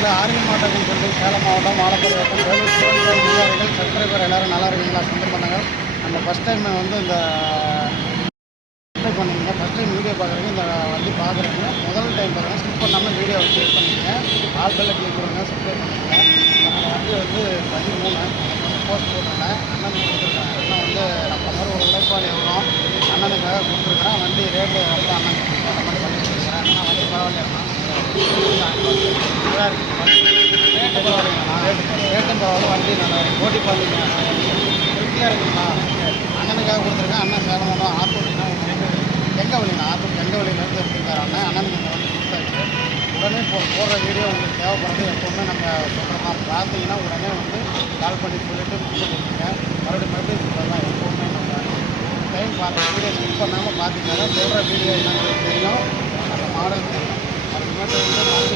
நண்பர்களே, ஆர்வி மாவட்டம் சொல்லி சேலம் மாவட்டம் வாழப்பாடி வட்டம் வேலூர் சிவன் நிர்வாகிகள் சப்ஸ்கிரைபர் எல்லோரும் நல்லா இருக்கீங்களா? சொந்த பண்ணுங்கள். நம்ம ஃபஸ்ட் டைம் வந்து இந்த சப்ஸ்கிரைப் பண்ணிங்க, ஃபஸ்ட் டைம் வீடியோ பார்க்குறீங்க, இந்த வண்டி பார்க்குறீங்க, முதல் டைம் பார்க்குறேன், ஸ்கிப் பண்ணாமல் வீடியோ கிளிக் பண்ணிங்க, ஆல் பெல்ல கிளிக் பண்ணுங்கள், சப்ஸ்கிரைப் பண்ணிங்க. நம்ம வண்டி வந்து 13 வந்து போஸ்ட் போட்டிருந்தேன், அண்ணனுக்கு கொடுத்துருக்கேன். அண்ணன் வந்து நம்ம மாதிரி ஒரு உழைப்பாளி எவ்வளோ அண்ணனுக்காக கொடுத்துருக்குறேன். வண்டி ரேட்டு வந்து அண்ணனுக்கு அந்த மாதிரி பண்ணி கொடுத்துருக்குறேன். அண்ணா வண்டி பரவாயில்லையா? நல்லா இருக்குது. ரேட்டு பரவாயில்லைங்கண்ணா, ரேட்டும் பரவாயில்ல, வண்டி நல்லா இருக்குது. ஓட்டி பார்த்துங்க, திருப்தியாக இருக்குங்களா? அண்ணனுக்காக கொடுத்துருக்கேன். அண்ணன் சேலம் ஆத்தூர்னா கெங்கவழிண்ணா, ஆத்தூர் கெங்கவழியிலேருந்து எடுத்துருக்காரு அண்ணன். அண்ணனுக்கு இந்த வண்டி கொடுத்தாச்சு. உடனே போடுற வீடியோ உங்களுக்கு தேவைப்படுறது எப்போவுமே நம்ம சொல்கிறோமா, பார்த்தீங்கன்னா உடனே வந்து கால் பண்ணி சொல்லிவிட்டு கொடுத்துருக்கீங்க. மறுபடியும் சொல்கிறதான் எப்போவுமே நம்ம டைம் பார்த்து வீடியோ ஸ்கிப் பண்ணாமல் பார்த்தீங்கன்னா சொல்கிற வீடியோ என்னங்கிறது தெரியும், அந்த மாடல் தெரியும். அதுக்கு மேலே வந்து